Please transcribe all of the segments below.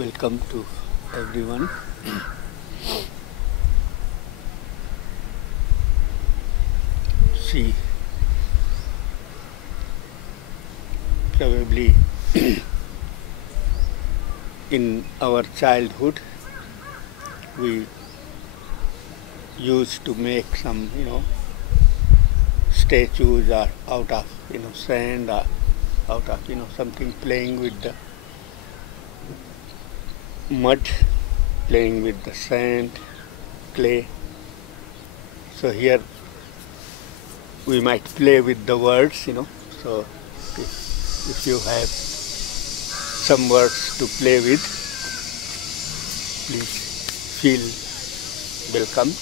Welcome to everyone. See, probably in our childhood, we used to make some, statues or out of, sand or out of, something, playing with the mud, playing with the sand, clay. So here we might play with the words, So if you have some words to play with, please feel welcomed.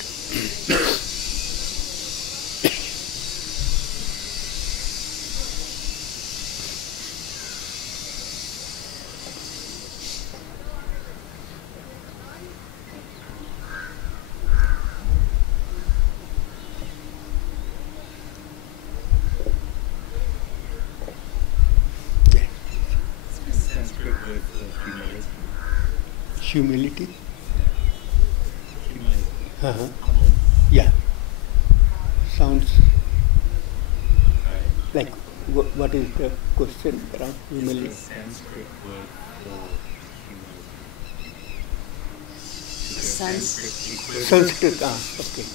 Sanskrit word for Humility? humility. Humility. Uh-huh. Humble. Yeah. Sounds Right. like what is the question around Is humility? the Sanskrit word for humility? Is there Sanskrit. Sanskrit equivalent? Sanskrit, okay.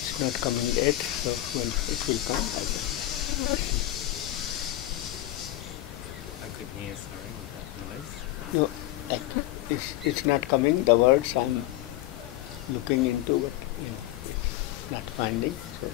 It's not coming yet, so when it will come, I will. I could hear, sorry, with that noise. No, it's not coming. The words I'm looking into, but it's not finding. So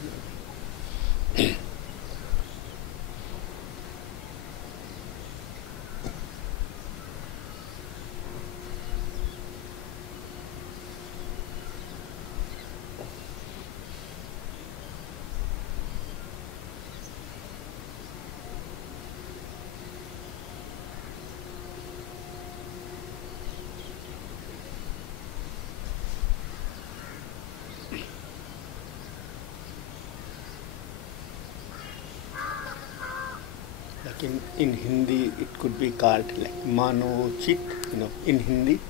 like in Hindi, it could be called like mano chit. In Hindi,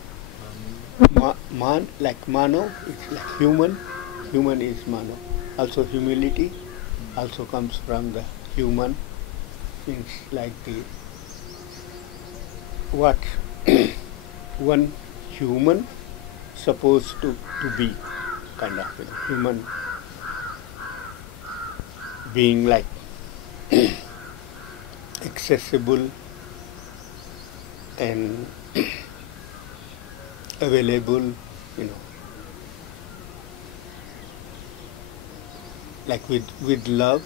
man like mano, it's like human. Human is mano. Also humility also comes from the human. Means like the what one human supposed to be, kind of human being, like accessible and available, like with love,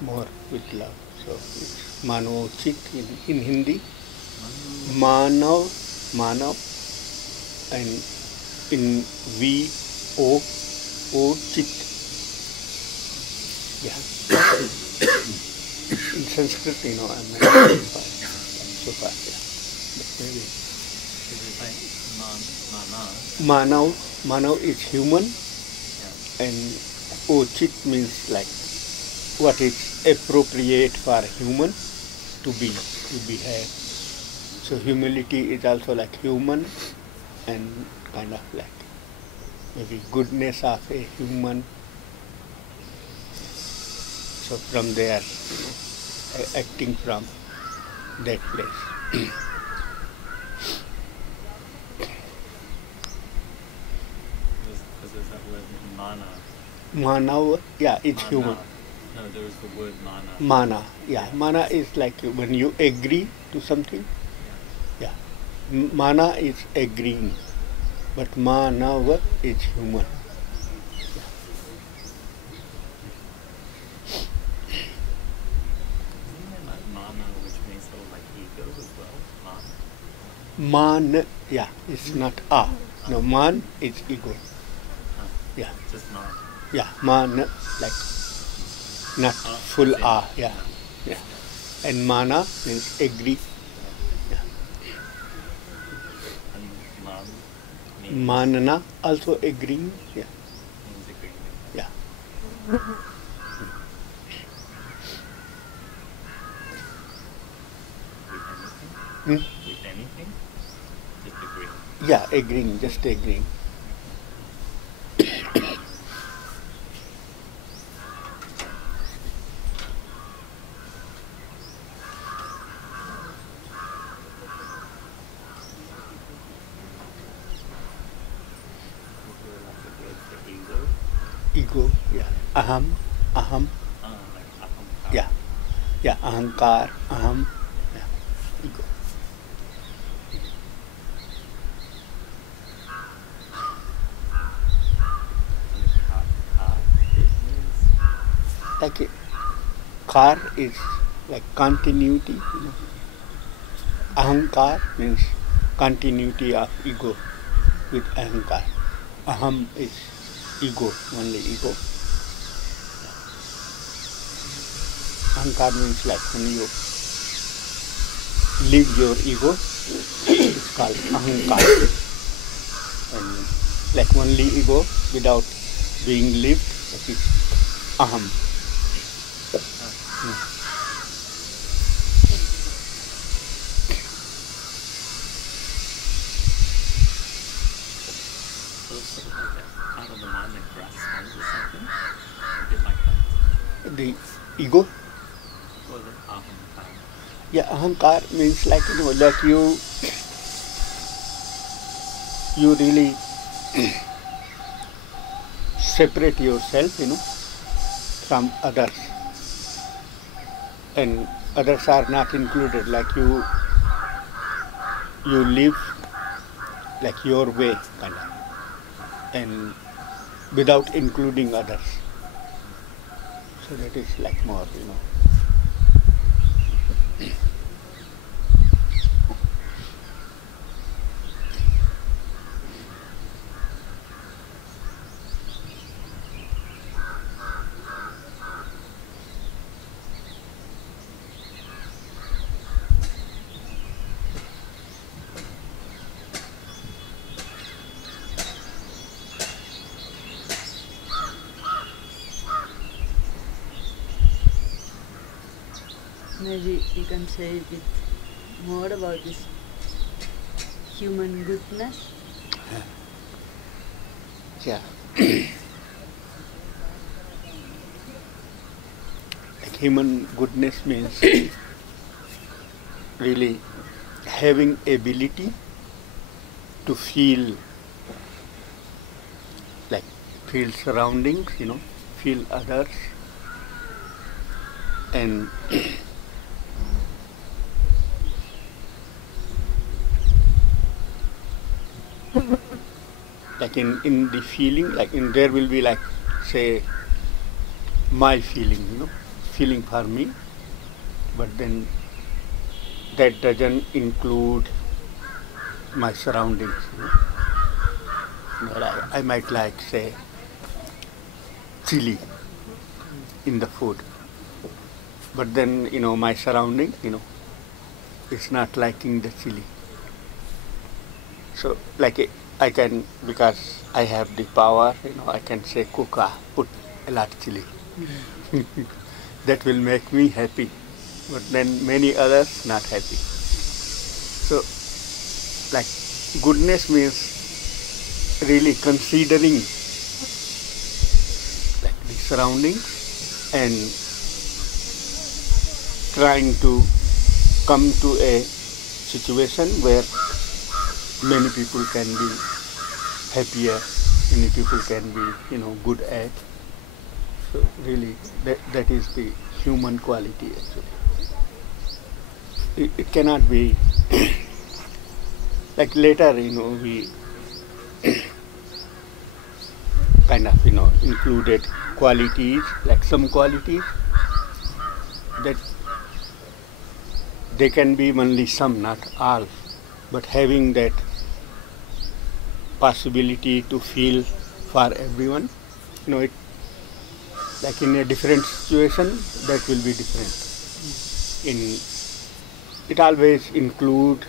more with love. So it's mano chit in Hindi, manav, and in O chit. Yeah. In Sanskrit, I'm not so far. Yeah. But maybe Should we say mana? manav is human, Yeah. and ochit means like what is appropriate for human to behave. So humility is also like human, and kind of like maybe goodness of a human. So from there, acting from that place. Because there's that word mana. Manav, yeah, it's Mana. human. No, there was the word mana. Mana, yeah. Mana is like when you agree to something. Yeah. Mana is agreeing, but manav is human. Isn't there like mana, which means sort of like ego as well? Mana. Man, yeah, it's not a. No, man is ego. Yeah, Just mana. yeah, man, like not full a. Yeah, yeah. And mana means agree. Yeah. And man means, Manana also agreeing. Yeah. means agreement. Yeah. With anything? Hmm? With anything? Just agreeing. Yeah, agreeing, just agreeing. Like the word for ego. Ego, yeah. Aham, aham, Like ahamkar. yeah. Yeah, ahankar, aham, yeah. Ego. And the kar means Like kar is like continuity, Ahankar means continuity of ego with ahankar. Aham is ego, only ego. Ahankar means like when you leave your ego, it's called ahankar. And like only ego without being lived, that is aham. so it's sort of like that. Out of the mind that grasps or something. A bit like that. The ego, Or the ahamkar. yeah, ahankar means like like you really separate yourself, from others, and others are not included. Like you live like your way, kind of, and without including others. So that is like more, Maybe you can say a bit more about this human goodness. Yeah. Like human goodness means really having ability to feel surroundings, feel others, and like in the feeling, there will be say my feeling, feeling for me, but then that doesn't include my surroundings. I might like say chili in the food, but then my surrounding, it's not liking the chili. So I can, because I have the power, I can say kuka, put a lot chili. That will make me happy, but then many others not happy. So goodness means really considering the surroundings and trying to come to a situation where many people can be happier, many people can be good at. So really that is the human quality actually. It cannot be like later we kind of included qualities, like some qualities that they can be only some, not all, but having that possibility to feel for everyone, it like in a different situation that will be different. in it always include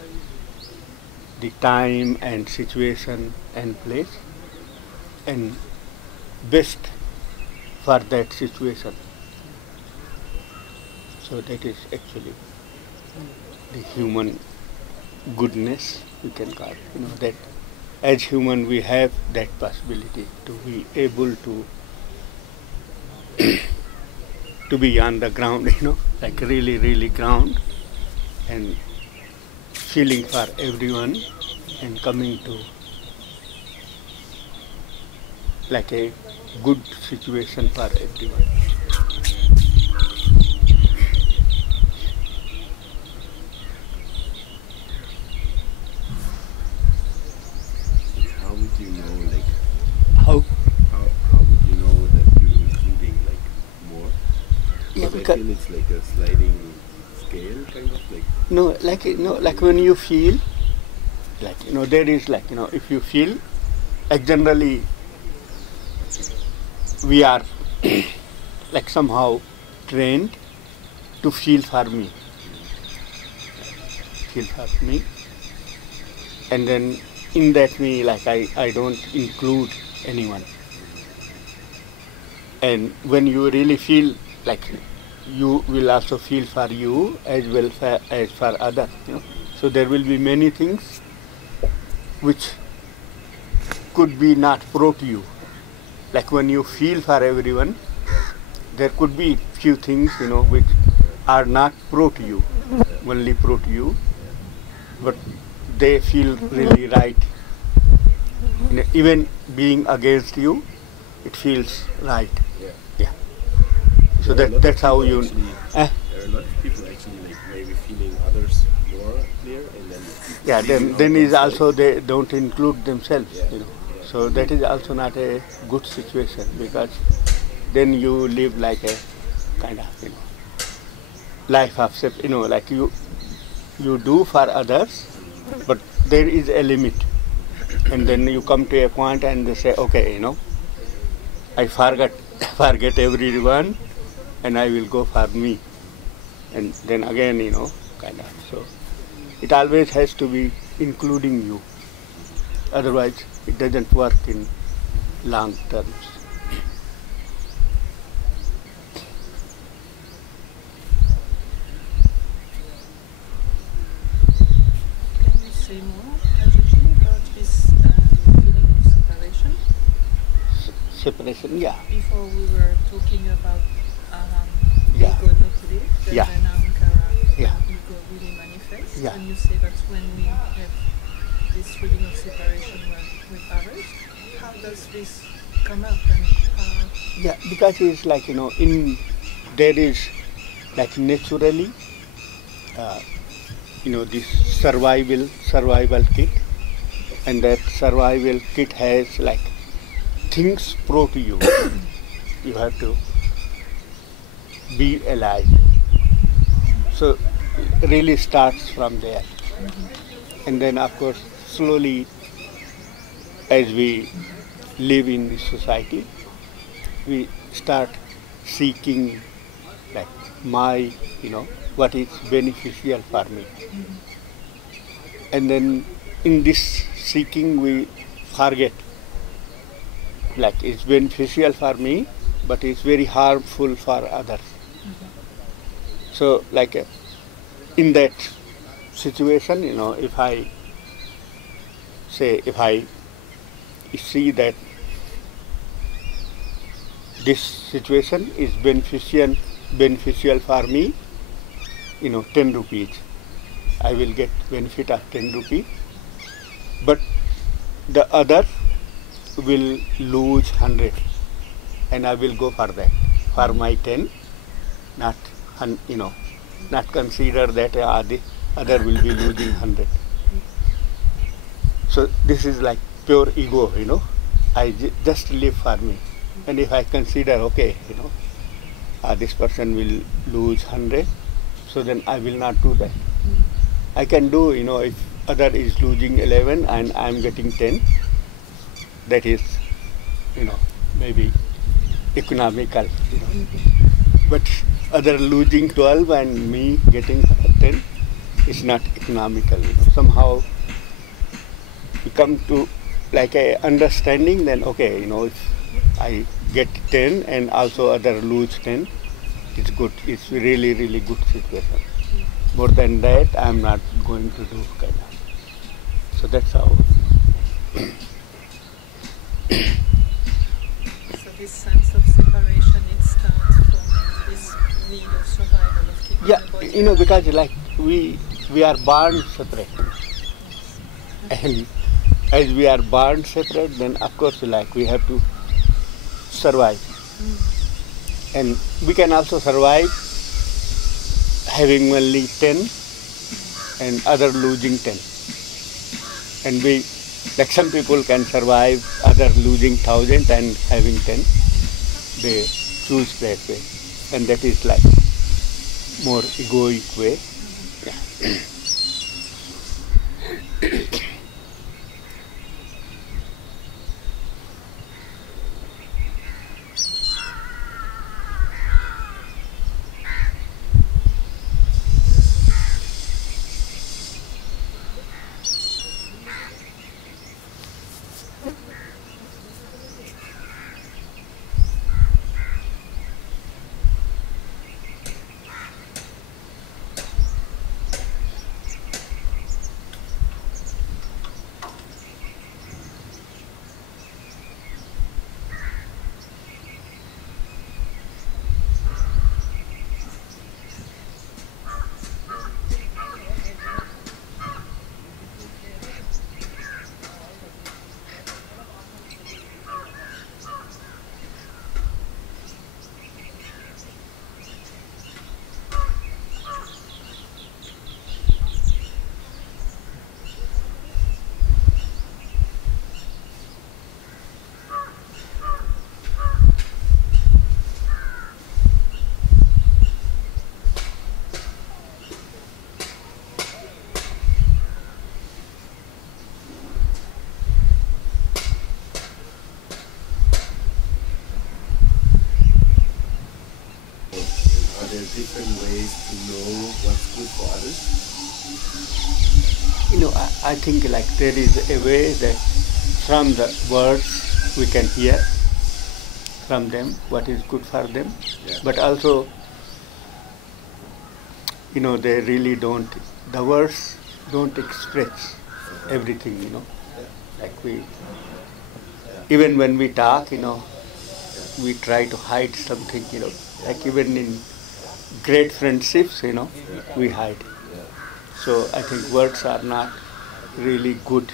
the time and situation and place and best for that situation. So that is actually the human goodness, we can call it. That as human we have that possibility to be able to to be on the ground, like really, really ground and feeling for everyone and coming to like a good situation for everyone. How would you know, like, How? how would you know that you're including, like, more? Yeah, Because I feel it's like a sliding scale, kind of, like. like when you feel, like, there is like, if you feel, like generally we are like somehow trained to feel for me. Feel for me. And then in that me, like I don't include anyone. And when you really feel, like you will also feel for you as well as for others. So there will be many things which could be not pro to you. Like when you feel for everyone, there could be few things, which are not pro to you, only pro to you, but they feel really right. Even being against you, it feels right. Yeah. So that's how you. There are a lot of people actually, like, maybe feeling others more clear, and then. Yeah. leaving Then out is themselves. also they don't include themselves. Yeah. So that is also not a good situation, because then you live like a kind of life of like you do for others, but there is a limit, and then you come to a point and they say, okay, I forget everyone, and I will go for me, and then again kind of. So it always has to be including you, otherwise it doesn't work in long terms. Can you say more, Ajay, about this feeling of separation? Separation, yeah. Before we were talking about Yeah. ego not live, Yeah. and ankara, Yeah. ego really manifests, Yeah. and you say that when we have this feeling of separation with others, how does this come up, and how? Yeah, because it's like, there is like naturally, this survival kit, and that survival kit has like things pro to you. You have to be alive. So really starts from there. And then of course slowly, as we live in this society, we start seeking like my, what is beneficial for me. And then in this seeking we forget, like it's beneficial for me, but it's very harmful for others. So like in that situation, if I see that this situation is beneficial for me, 10 rupees, I will get benefit of 10 rupees, but the other will lose 100, and I will go for that, for my 10, not not consider that the other will be losing 100. So this is like pure ego, I just live for me. And if I consider, okay, this person will lose 100, so then I will not do that. I can do, if other is losing 11 and I am getting 10, that is, maybe economical. But other losing 12 and me getting 10 is not economical. Somehow you come to like a understanding, then okay, if I get 10 and also other lose 10, it's good. It's really, really good situation. More than that, I'm not going to do kind of. So that's how. So this sense of separation, it starts from this need of survival, of keeping Yeah, the body because like we are born separate, and as we are born separate, then of course like we have to survive, and we can also survive having only 10 and other losing 10, and we like some people can survive other losing 1,000 and having 10. They choose that way, and that is like more egoic way. Yeah. Are there different ways to know what's good for others? I think like there is a way that from the words we can hear from them what is good for them, Yeah. but also they really don't. The words don't express everything. Like even when we talk, we try to hide something. Like even in great friendships, we hide. So I think words are not really good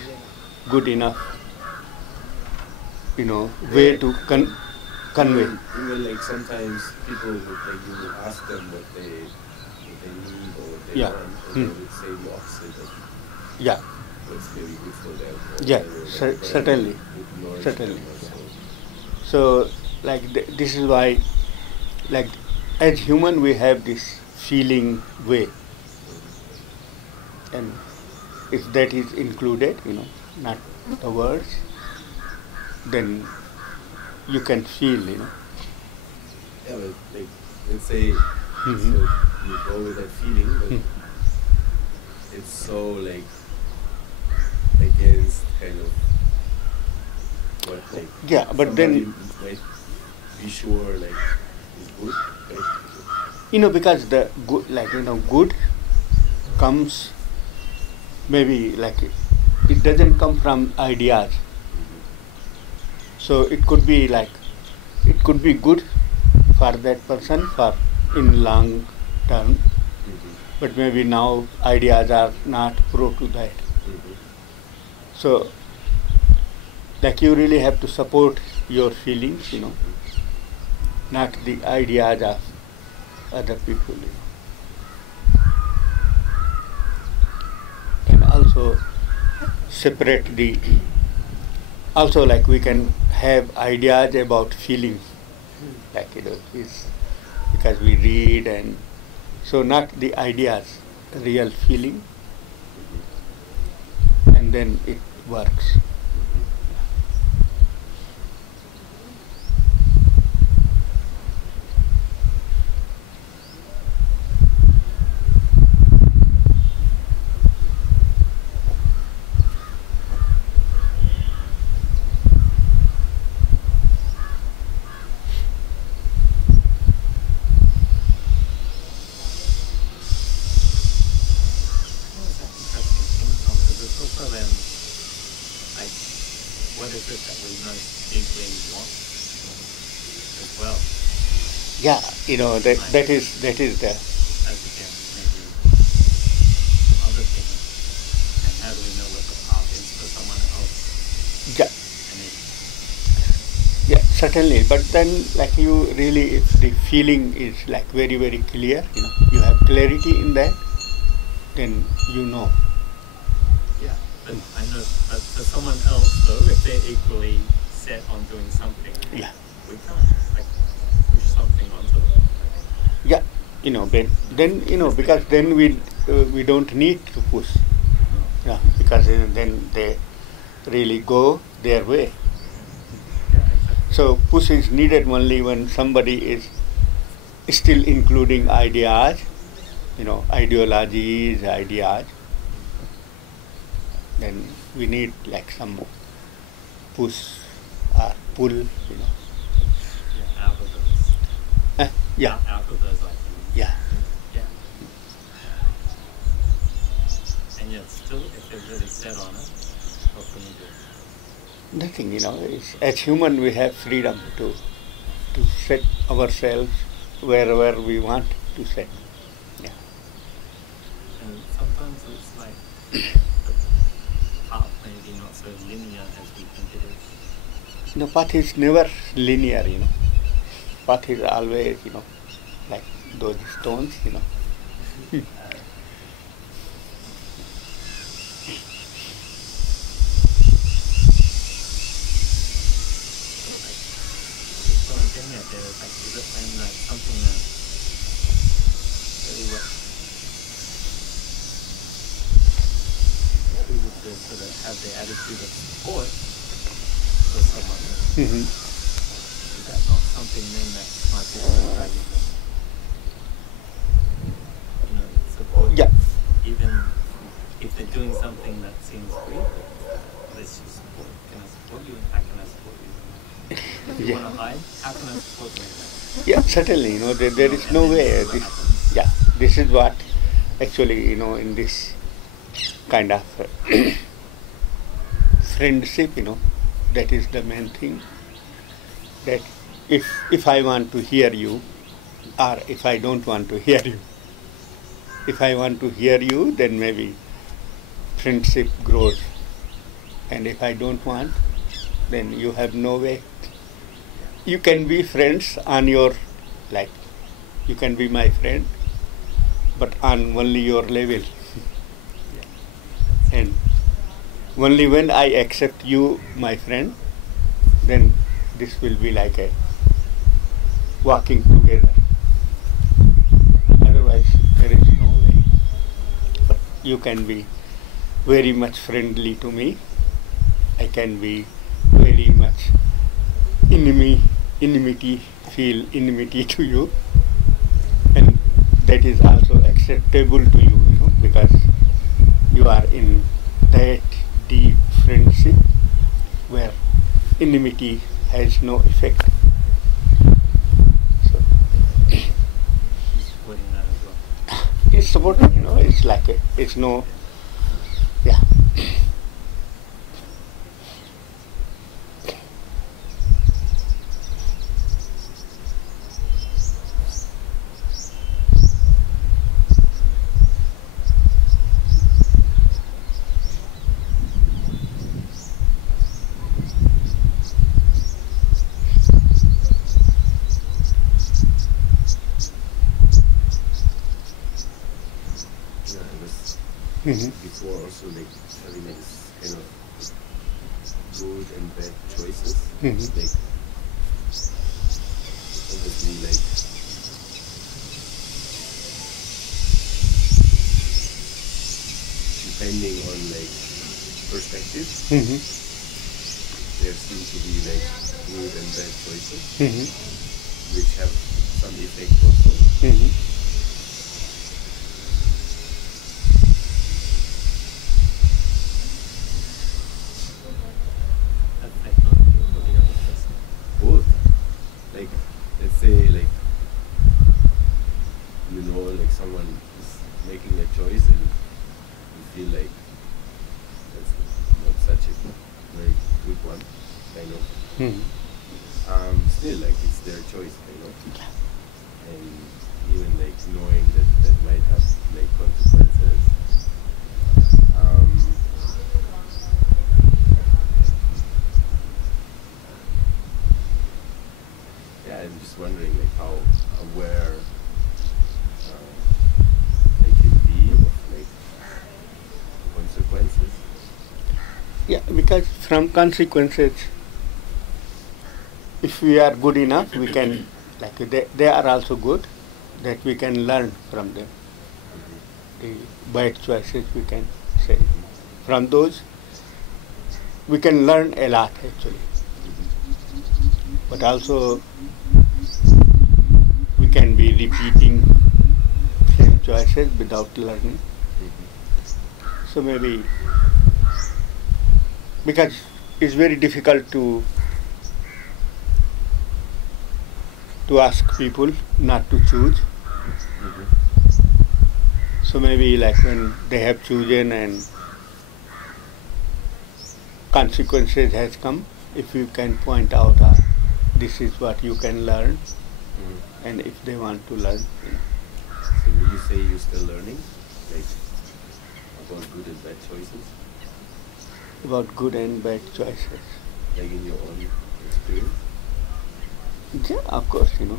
enough, way to convey. Even like sometimes people would like you would ask them what they need or what they Yeah. want, and they would say the opposite of Yeah, what's maybe good for them. Or yeah, whatever, like, but certainly, ignoring certainly. them also. So like this is why, like as human, we have this feeling way, and if that is included, not the words, then you can feel, Yeah, but like let's say Mhm. so you go with that feeling, but Mm. it's so like against kind of what like Yeah, but then somebody might be sure like is good, right? because the good, like good comes maybe like it doesn't come from ideas. So it could be like it could be good for that person for in long term, but maybe now ideas are not pro to that. So like you really have to support your feelings, not the ideas of other people. And also separate the also like we can have ideas about feelings, like is because we read, and so not the ideas, real feeling, and then it works. Yeah, you know that is the as against maybe other things? And how do we know what the path is for someone else? yeah. And it, Yeah, certainly. But then, like you really, if the feeling is like very, very clear, you know, you have clarity in that, then you know. yeah, but I know, but for someone else though, if they're equally set on doing something, Yeah, we can't like push something onto them. yeah. You know, then you know, because then we don't need to push. Yeah, because then they really go their way. Yeah, exactly. So push is needed only when somebody is still including ideas, you know, ideologies, ideas. Then we need like some push or pull, you know. Yeah, out of those. Yeah, Out of those ideas. yeah. Yeah. And yet still, if they're really set on it, what can we do? Nothing, you know. As human, we have freedom to set ourselves wherever we want to set. Yeah. And sometimes it's like the path may be not so linear as we think it is. You know, path is never linear. You know, path is always, you know, like those stones. You know. So I'm getting at there is like, is it when like something that really what we would do sort of have the attitude of support for someone? Mm-hmm. Is that not something then that might be so valuable? You know, support. Yeah. Even if they're doing something that seems weird, let's just support. Can I support you? How can I support you? If you Yeah. want to hide, how can I support you? Yeah, certainly. You know, there is no way. Yeah, this is what actually, you know, in this kind of friendship, you know, that is the main thing. That if I want to hear you, or if I don't want to hear you, if I want to hear you, then maybe friendship grows, and if I don't want, then you have no way. You can be friends on your, like, you can be my friend, but on only your level. And only when I accept you, my friend, then this will be like a walking together. Otherwise, there is no way. But you can be very much friendly to me. I can be very much feel enmity to you, and that is also acceptable to you, you know, because you are in that deep friendship where enmity has no effect. So He's supporting that as well. it's supporting, you know, it's like it's no, yeah. Yeah, I was Mhm. before also like having this kind of good and bad choices. Mhm. Like obviously like depending on like perspective, Mhm. there seem to be like good and bad choices Mhm. which have some effect also. Mhm. Effect on you or the other person. Both. Like let's say like you know like someone is making a choice and you feel like that's not such a very good one, kind of. Mhm. Still like it's their choice, kind of. and even like knowing that that might have like consequences. Um, yeah, I'm just wondering like how aware I can be of like consequences. Yeah, because from consequences, if we are good enough, we can, like they are also good, that we can learn from them. The bad choices we can say. From those, we can learn a lot actually. But also, we can be repeating same choices without learning. So maybe, because it's very difficult to ask people not to choose. So maybe like when they have chosen and consequences has come, if you can point out this is what you can learn, and if they want to learn. So will you say you're still learning, like about good and bad choices, About good and bad choices. like in your own experience? Yeah, of course, Yeah.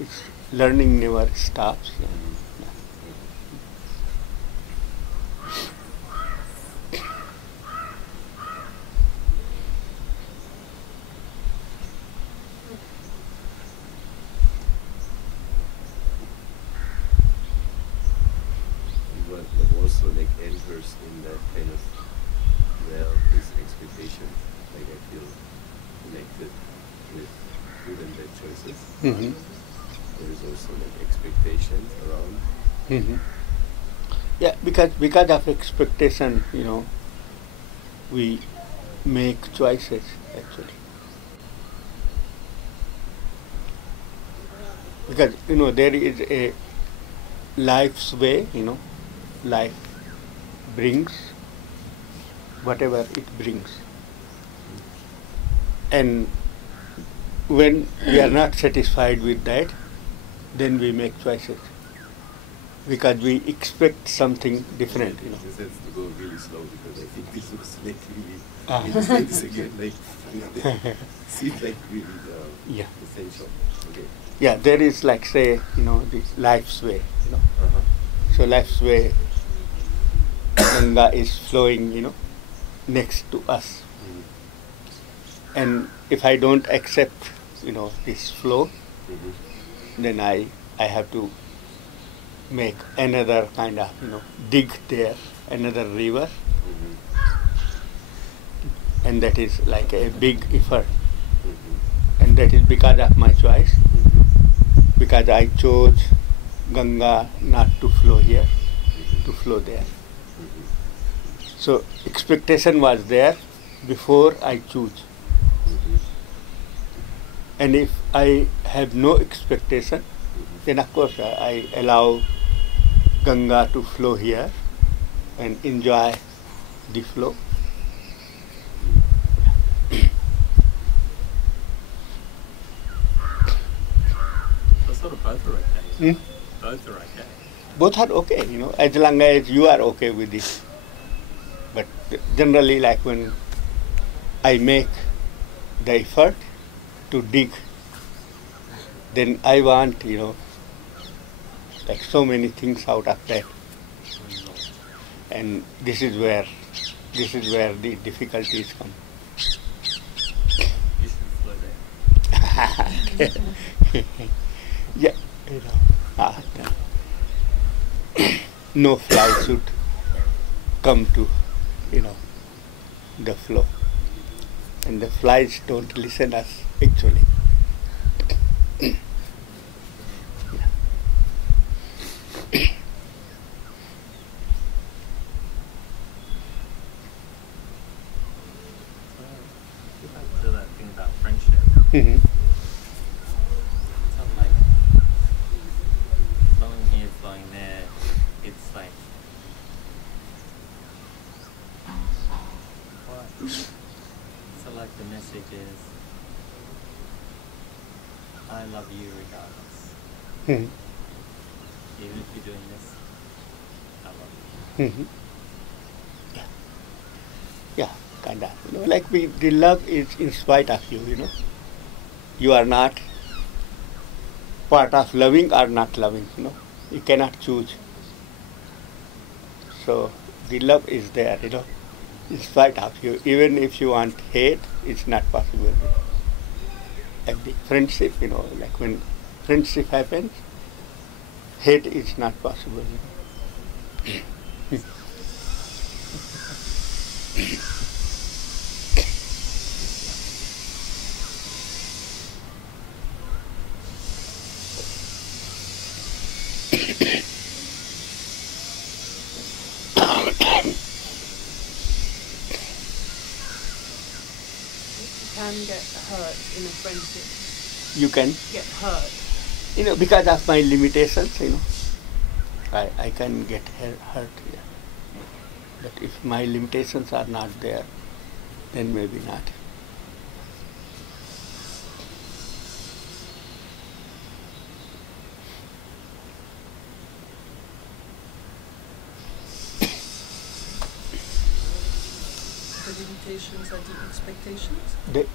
It's learning never stops. Yeah. What also like enters in that kind of realm is expectation. Like I feel connected with good and bad choices. Mm-hmm. There is also like expectations around. Mm-hmm. Yeah, because of expectation, we make choices actually. Because there is a life's way. Life brings whatever it brings, and when we are not satisfied with that, then we make choices because we expect something different. This has to go really slow because I think this was like really. Ah. Can you say this again? Like seems like really Yeah. essential. Okay. Yeah, there is like say the life's way. So life's way, Ganga is flowing next to us, and if I don't accept this flow, then I have to make another kind of dig there, another river, and that is like a big effort, and that is because of my choice, because I chose Ganga not to flow here, to flow there. So expectation was there before I choose. And if I have no expectation, then of course I allow Ganga to flow here and enjoy the flow. So sort of both are okay. Both are okay. Both are okay, as long as you are okay with it. But generally, like when I make the effort to dig, then I want, like so many things out of that. And this is where the difficulties come. You should flow there. Yeah, no fly should come to, the flow. And the flies don't listen us actually. Go back to that thing about friendship. Mm-hmm. So I'm like flowing here, flowing there. It's like what? So like the message is, I love you regardless. Mhm. Even if you're doing this, I love Mhm. Yeah. Yeah, kind of. Like the love is in spite of you. You are not part of loving or not loving. You cannot choose. So the love is there. In spite of you. Even if you want hate, it's not possible. Like the friendship, like when friendship happens, hate is not possible. Can get hurt in a friendship. You can, Get hurt. because of my limitations, I can get hurt. Yeah. But if my limitations are not there, then maybe not. The limitations are the expectations. The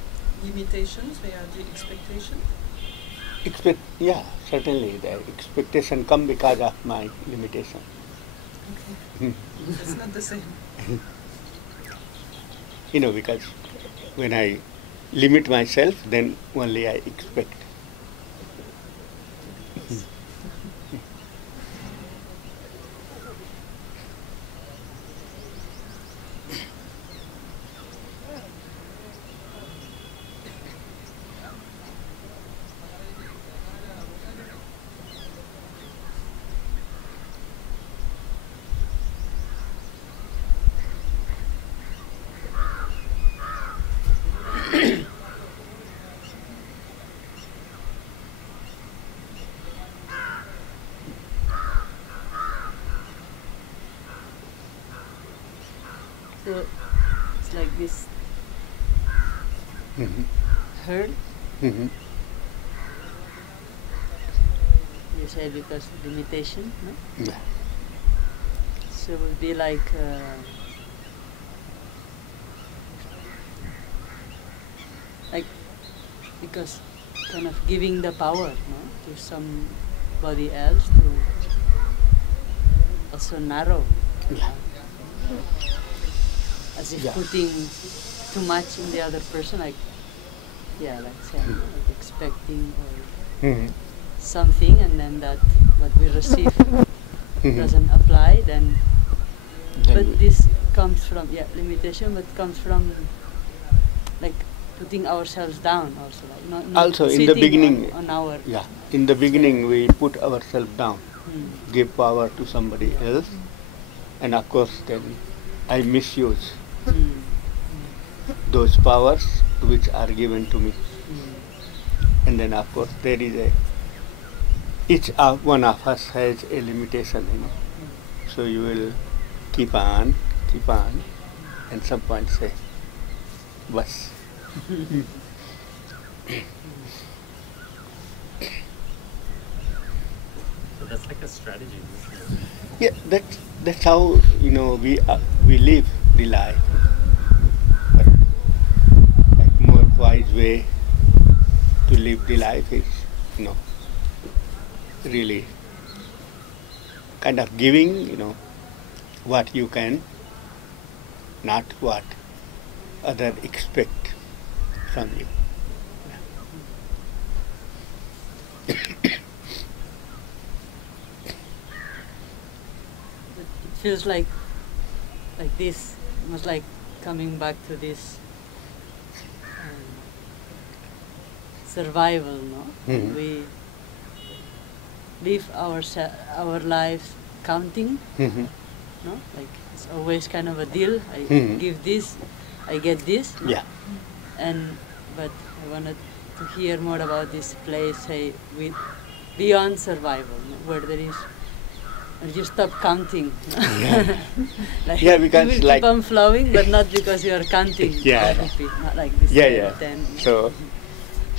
Limitations, they are the expectations. yeah, certainly the expectation come because of my limitation. Okay. It's not the same. Because when I limit myself, then only I expect. So it's like this Mhm. hurt, Mhm. you say, because limitation, no? Yeah. So it would be like because kind of giving the power, no, to somebody else to also narrow, Yeah. as if Yeah. putting too much in the other person, like saying, like expecting or Mhm. something, and then that what we receive Mhm. doesn't apply, then. Then But this comes from limitation, but comes from like putting ourselves down also, like not Also, in the sitting beginning, on our in the beginning we put ourselves down, give power to somebody else, and of course then I misuse those powers which are given to me, and then of course there is each one of us has a limitation, so you will keep on, and some point say, bas. So that's like a strategy, isn't it? Yeah, that's how we live the life. But like more wise way to live the life is really kind of giving what you can, not what other expect from you. It feels like this, almost like coming back to this survival, no? Mhm. We live our lives counting, Mhm. no? Like it's always kind of a deal. I Mhm. give this, I get this, no? Yeah. But I wanted to hear more about this place, say, with beyond survival, no? Where there is, where you stop counting. No? Yeah. Like Yeah, you because will like keep on flowing, but not because you are counting. Yeah. Not like this. Yeah. 10. So,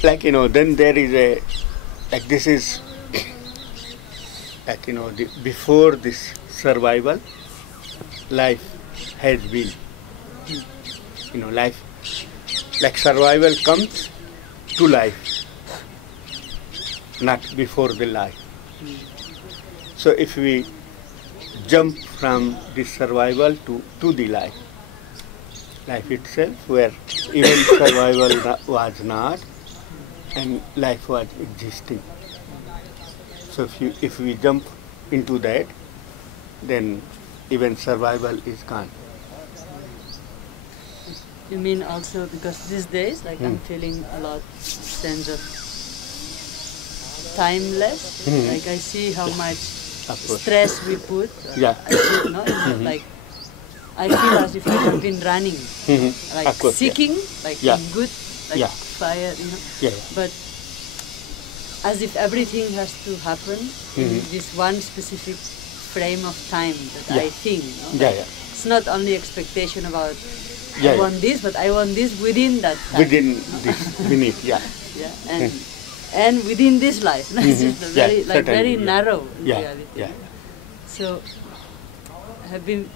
then there is like this is like before this survival, life has been. Life, like survival comes to life, not before the life. So if we jump from this survival to the life itself, where even survival was not and life was existing. So if we jump into that, then even survival is gone. You mean also because these days, like I'm feeling a lot sense of timeless. Like I see how much stress we put. Yeah. I feel, like I feel as if I have been running, like course, seeking, like Yeah. good, like Yeah. fire, Yeah. But as if everything has to happen in this one specific frame of time that Yeah. I think. Yeah, yeah. It's not only expectation about Yeah, I yeah. want this, but I want this within that time. Within this minute, yeah. Yeah, and within this life, it's just a Yeah, very certainly, yeah. narrow in Yeah, reality. yeah. So I have been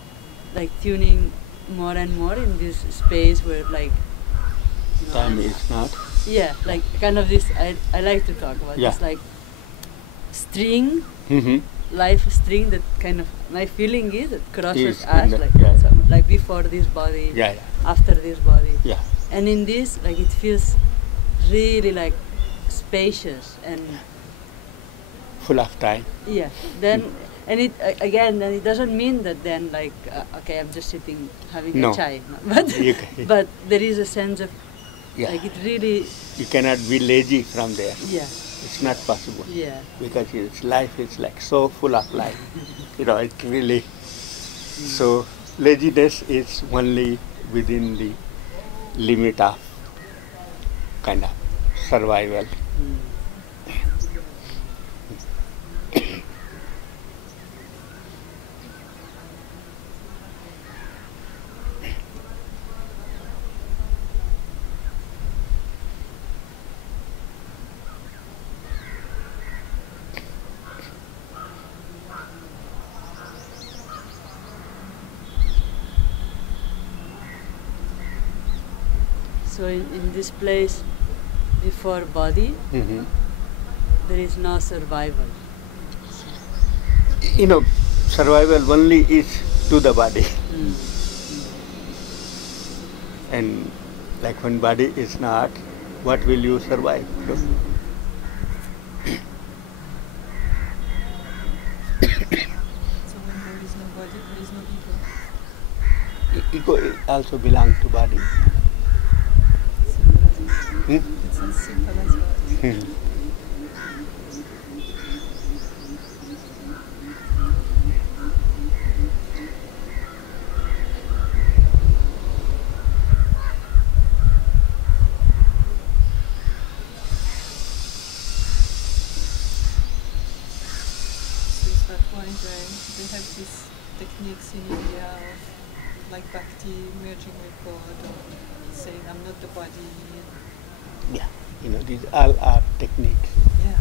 like tuning more and more in this space where like Time is not. yeah, like kind of this. I like to talk about Yeah. this like string, Mm-hmm. life string that kind of my feeling is it crosses Is in us the- like yeah. like before this body, Yeah, yeah. after this body. Yeah. And in this, like it feels really like spacious and Full of time. yeah. Then and it again, then it doesn't mean that then like okay, I'm just sitting having No. a chai, no. But You ca- but there is a sense of Yeah. like it really You cannot be lazy from there. yeah It's not possible. yeah Because life is like so full of life. It really. So laziness is only within the limit of kind of survival. So in this place before body Mm-hmm. there is no survival. Survival only is to the body. And like when body is not, what will you survive? So, So when there is no body, there is no ego. ego also belongs to body. It's as simple as that. So is that why they have these techniques in India of like bhakti merging with God or saying I'm not the body? Yeah, these all are techniques. Yeah.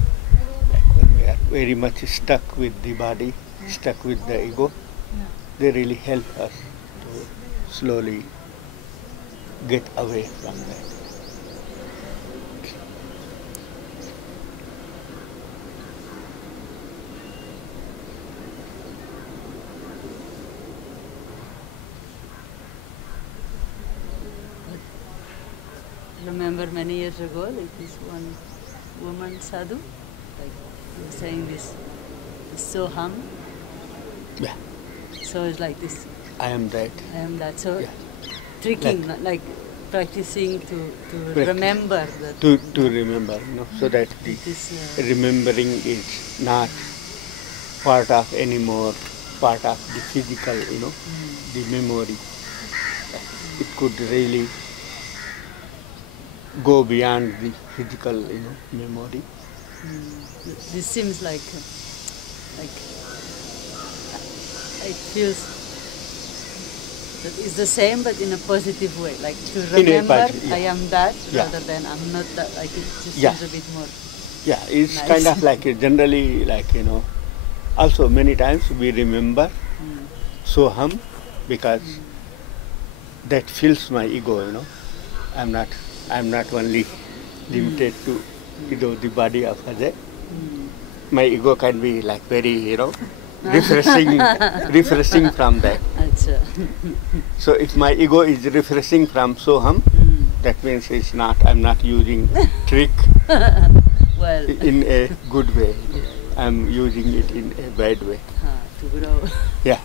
Like when we are very much stuck with the body, stuck with the ego, Yeah. they really help us to slowly get away from that. Remember many years ago, like this one woman sadhu, like was saying this soham. Yeah, So it's like this, I am that. I am that. So Yeah. tricking, like practicing to Practice. remember that To remember, so that the this. remembering is not part of anymore, part of the physical, the memory. It could really go beyond the physical, memory. This seems like it feels that it's the same but in a positive way, like to In a remember positive, yeah. I am that Yeah. rather than I'm not that. Like it just Yeah. seems a bit more. Yeah, it's Nice. kind of like generally like Also, many times we remember Soham because that fills my ego. I'm not only limited to the body of Ajay. My ego can be like very refreshing from that. Acha. So if my ego is refreshing from Soham, that means I'm not using trick Well, in a good way. I'm using it in a bad way. to grow. Yeah.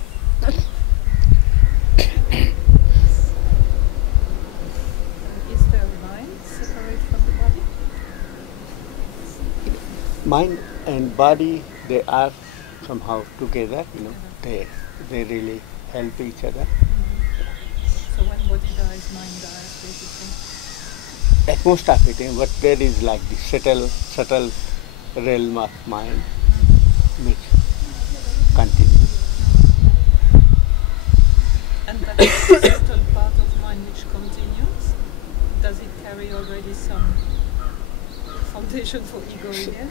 Is there mind separate from the body? Mind and body, they are somehow together. They really help each other. So when body dies, mind dies, basically. At most of it, but there is like the subtle realm of mind which continues. And that subtle part of mind which continues, does it carry already some foundation for ego again?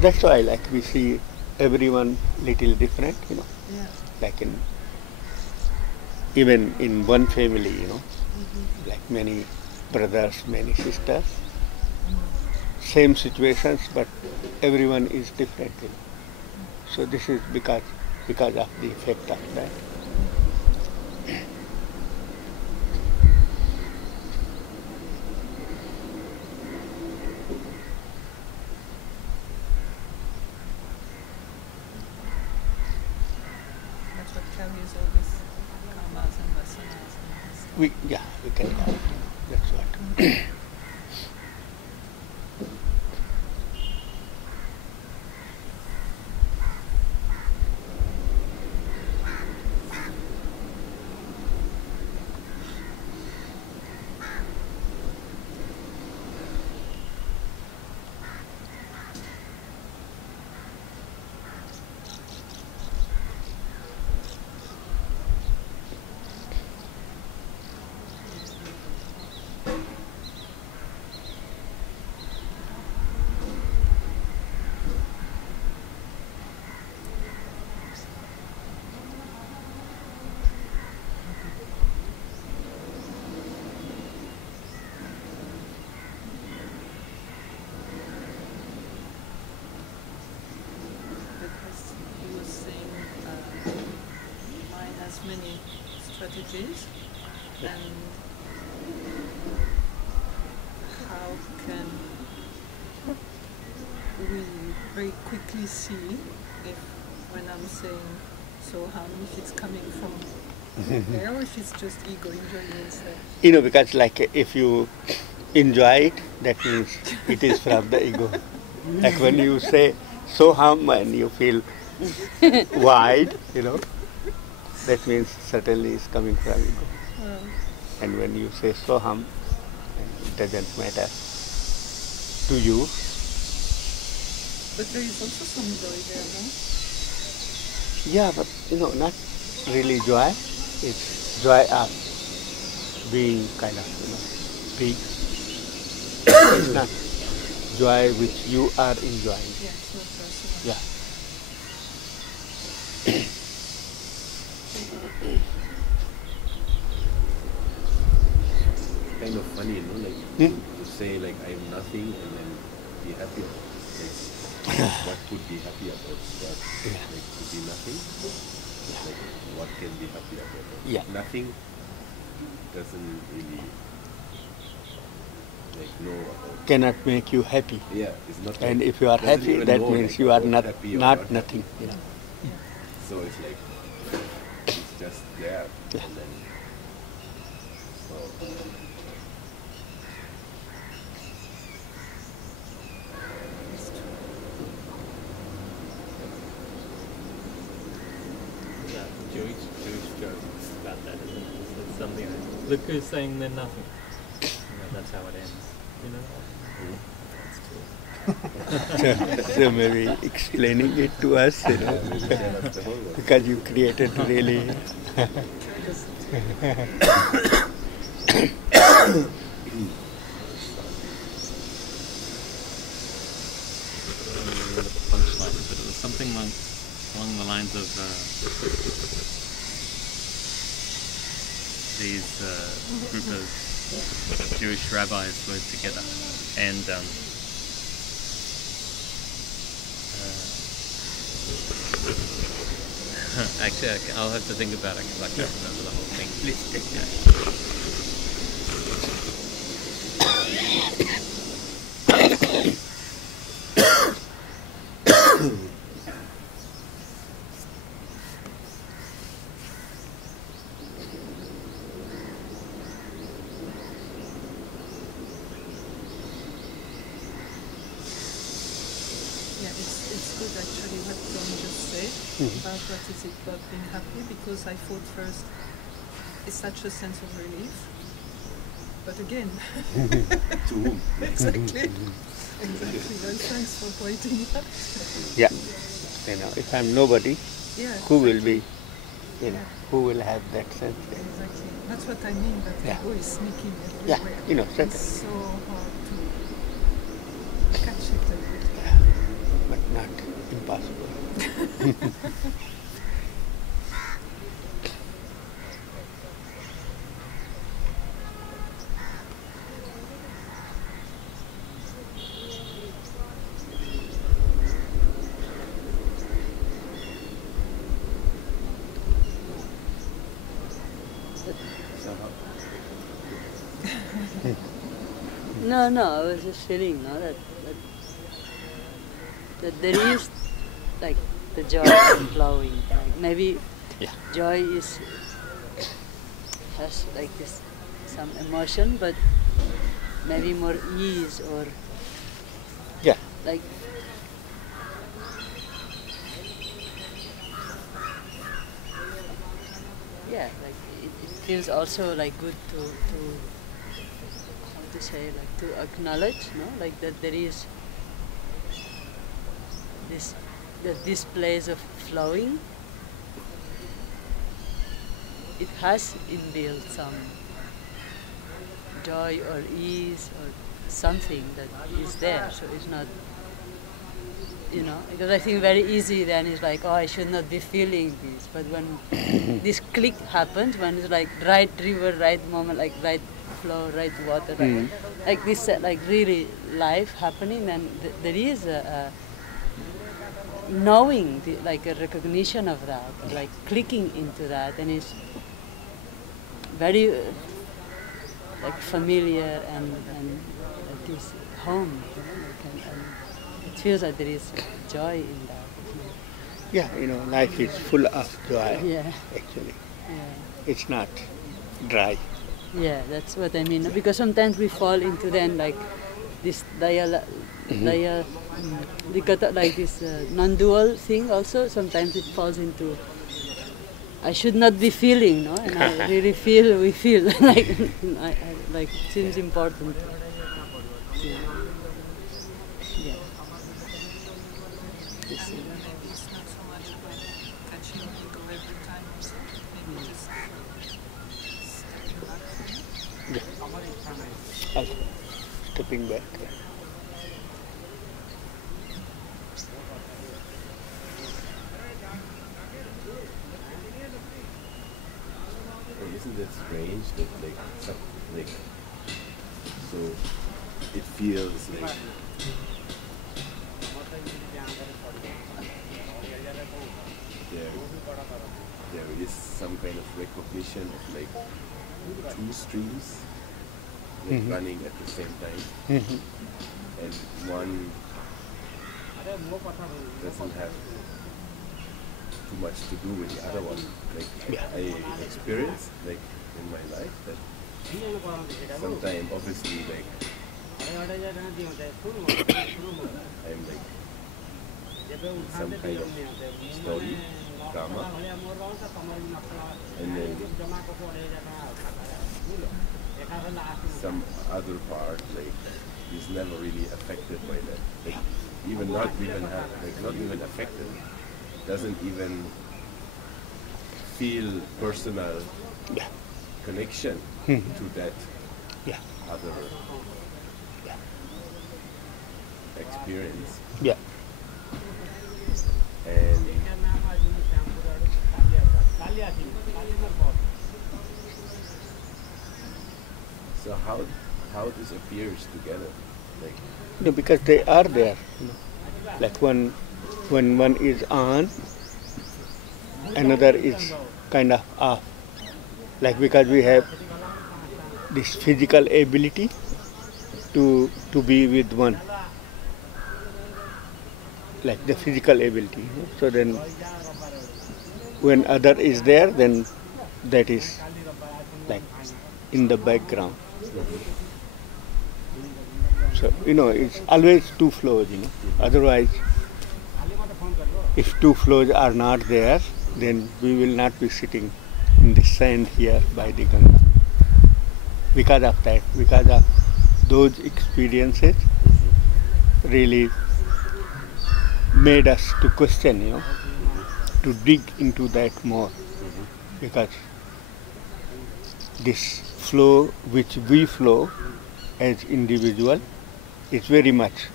That's why like we see everyone little different. Yeah. Like even in one family, like many brothers, many sisters, same situations, but everyone is different. So this is because of the effect of that. That's what carries all these karmas and vasanas and stuff. We can call it. That's what. Because he was saying mind has many strategies, and how can we very quickly see if when I'm saying Soham, if it's coming from there or if it's just ego enjoying itself? Because like if you enjoy it, that means it is from the ego. Like when you say Soham and you feel wide, that means certainly it's coming from ego. And when you say Soham, it doesn't matter to you. But there is also some joy there, no? Yeah, but not really joy. It's joy of being kind of big. It's not joy which you are enjoying. Yeah, it's not personal. Yeah. Kind of funny, like Hmm? to say like I'm nothing and then be happy. Like, what could be happy about that? Yeah. Like to be nothing. Like what can be happy about that? Yeah. Nothing doesn't really like know about. Cannot make you happy. Yeah, it's not. And like, if you are doesn't happy, even that know, means like, you are about not happy or not not nothing. happy. So it's like it's just there, Yeah. and then so. It's true. Yeah, Jewish joke about that, isn't it? It's something like, look who's saying they're nothing. That's how it ends. That's true. So maybe explaining it to us, Maybe that's the whole one. because you created really. Punchline, but it was something like the lines of these group of Jewish rabbis were together, and actually, I'll have to think about it because I can't remember the whole thing. Please take Yeah. Yeah, it's good actually what Tom just said about what is it about being happy, because I thought first it's such a sense of relief. But again, To whom? exactly. Exactly. Well, thanks for pointing out. Yeah. If I'm nobody, Yeah. who will exactly. be, who will have that sense? Exactly. That's what I mean, that Yeah. ego is sneaking Yeah, everywhere. certainly. It's so hard to catch it a bit. But not impossible. No, I was just feeling that there is like the joy flowing. Like maybe joy has like this some emotion, but maybe more ease or Yeah. like like it feels also like good to how to say, like to acknowledge, like that there is this place of flowing. It has inbuilt some joy or ease or something that is there. So it's not, because I think very easy then is like, oh, I should not be feeling this. But when this click happens, when it's like right river, right moment, like right flow, right water, like this, like really life happening, then there is a knowing, like a recognition of that, like clicking into that, and it's very like familiar and it is home. And it feels like there is joy in that. Yeah, life is full of joy, Yeah. actually. Yeah. It's not dry. Yeah, that's what I mean. Because sometimes we fall into then like this like this non-dual thing also. Sometimes it falls into I should not be feeling, no? And I really feel, we feel like like it seems important. Yeah. Maybe it's not so much about catching ego every time also. Maybe just stepping back from it. Also, stepping back. Isn't it strange that so it feels like there is some kind of recognition of like two streams like running at the same time, and one doesn't have too much to do with the other one. Like I experienced like in my life that sometimes obviously like I'm like some kind of story, drama, and then some other part like is never really affected by that. Like not even affected. Doesn't even feel personal connection to that other experience. Yeah. And So how this appears together, like No, because they are there. Like when one is on, another is kind of off. Like because we have this physical ability to be with one. Like the physical ability. So then when other is there, then that is like in the background. So it's always two flows. Otherwise, if two flows are not there, then we will not be sitting in the sand here by the Ganga. Because of that, because of those experiences, really made us to question, to dig into that more. Because this flow which we flow as individual is very much,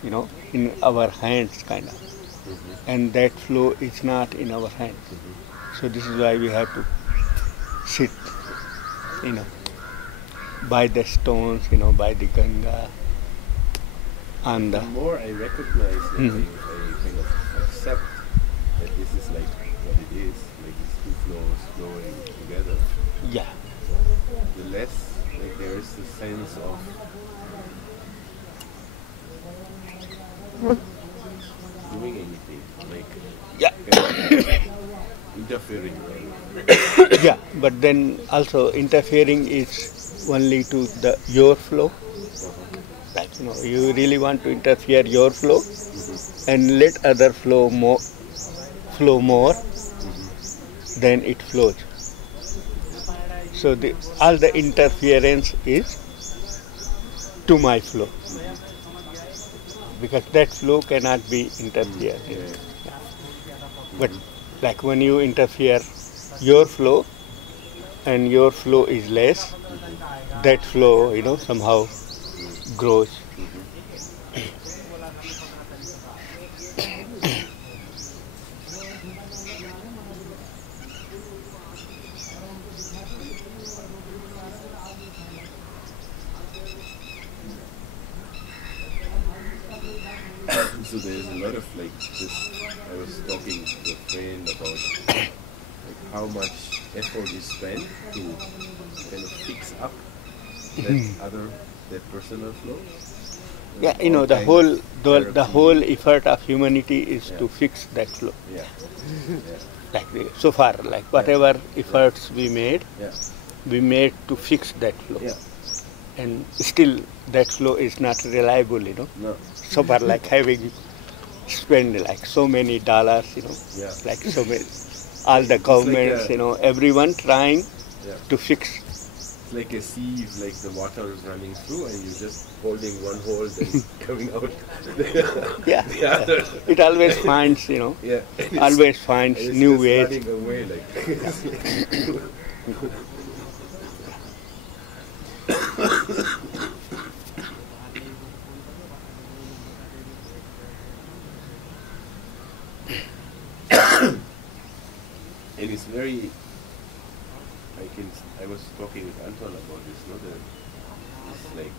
in our hands kind of. And that flow is not in our hands. So this is why we have to sit, by the stones, by the Ganga, and the more I recognize that I kind of accept that this is like what it is, like these two flows flowing together. Yeah. The less like there is the sense of doing anything, like interfering. Right? Yeah, but then also interfering is only to your flow. Like you really want to interfere your flow and let other flow more, then it flows. So all the interference is to my flow, because that flow cannot be interfered. But like when you interfere your flow and your flow is less, that flow somehow grows. So there's a lot of like this. I was talking to a friend about like how much effort is spent to kind of fix up that personal flow. Yeah, the whole effort of humanity is to fix that flow. Yeah. Like so far, like whatever efforts we made to fix that flow. Yeah. And still that flow is not reliable, No. So far, like having spent like so many dollars, like so many, all the governments, everyone trying to fix. It's like a sieve, like the water is running through and you're just holding one hold and coming out the other. It always finds, always finds new ways. Running away, like. And it's very. I was talking with Anton about this. It's like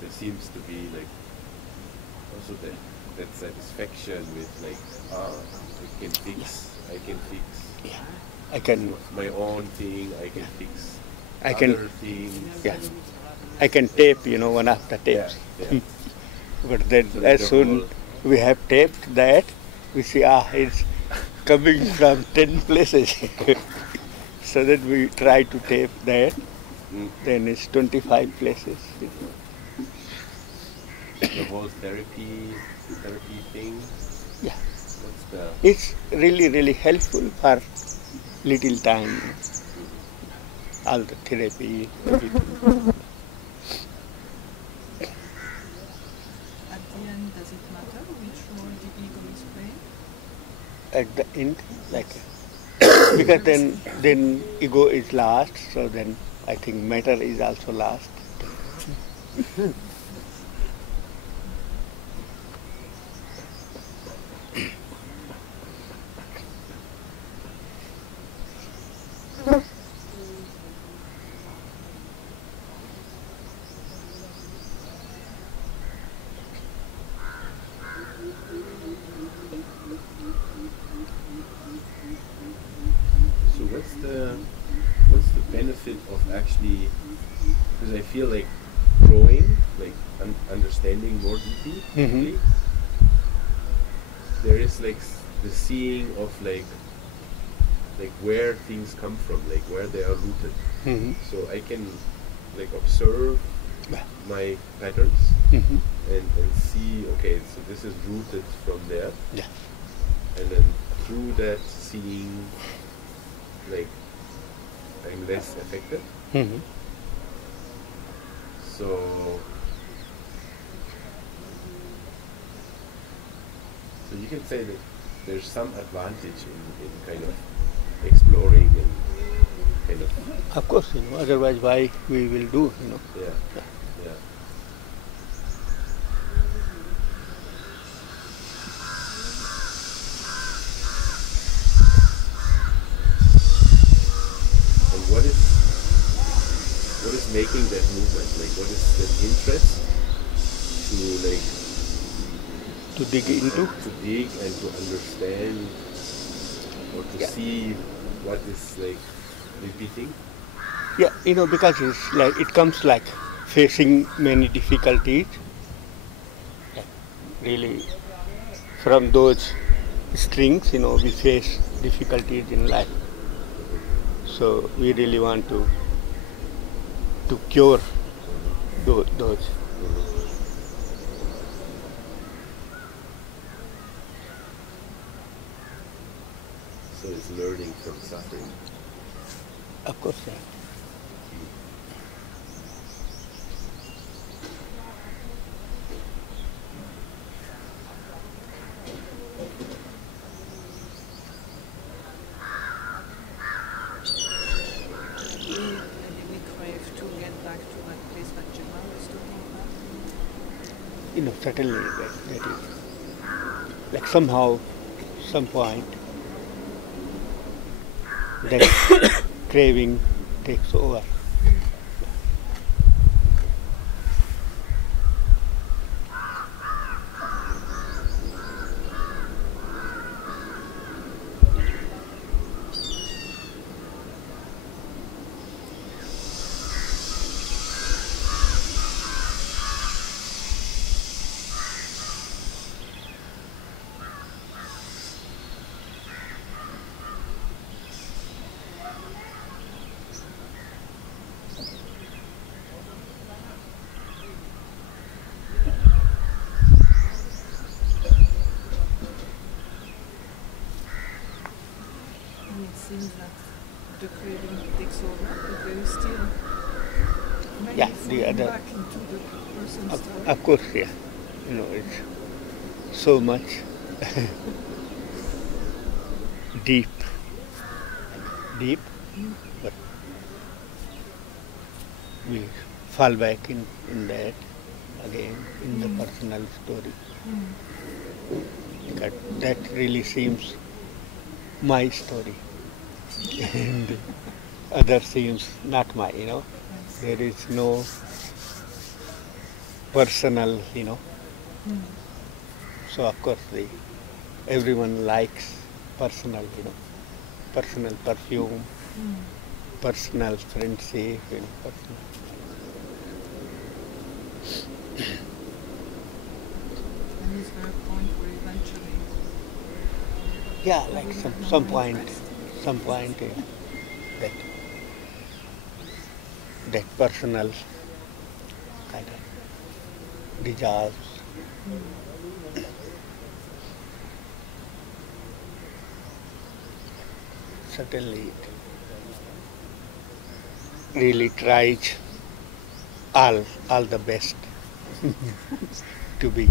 there seems to be like also that satisfaction with like I can fix. Yeah, I can. My own thing. I can fix. I can. Other things. Yeah, I can tape. One of the tapes. Yeah. But then as soon we have taped that, we see it's coming from 10 places. So that we try to tape that, then it's 25 places. The whole therapy thing. Yeah. What's the? It's really, really helpful for little time. All the therapy, everything. At the end, does it matter which role the ego is playing? At the end, like, because then ego is last, so then I think matter is also last. actually, because I feel like growing, like understanding more deeply, there is like the seeing of like where things come from, like where they are rooted. So I can like observe my patterns and see, okay, so this is rooted from there. Yeah. And then through that seeing, like I'm less affected. So you can say that there's some advantage in kind of exploring and kind of. Of course, otherwise why we will do, Yeah. And what is making that movement? Like, what is that interest to like to dig into. to dig and to understand or to see what is like repeating? Yeah, because it's like it comes like facing many difficulties. Like really, from those strings, we face difficulties in life. So we really want to cure those. So it's learning from suffering. Of course, yeah. We crave to get back to that place that Jima was talking about. Certainly that is like somehow, some point, that craving takes over. And it seems that the craving takes over, but there is still many The falling other. back into the person's story. Of course, yeah. It's so much deep, but we fall back in that again in the personal story. That really seems my story, and the other seems not my. There is no personal, So of course, everyone likes personal, personal perfume, personal friendship, personal. And is there a point where eventually Yeah, like some point, that personal kind of dissolves. Certainly, it really tries all the best to be.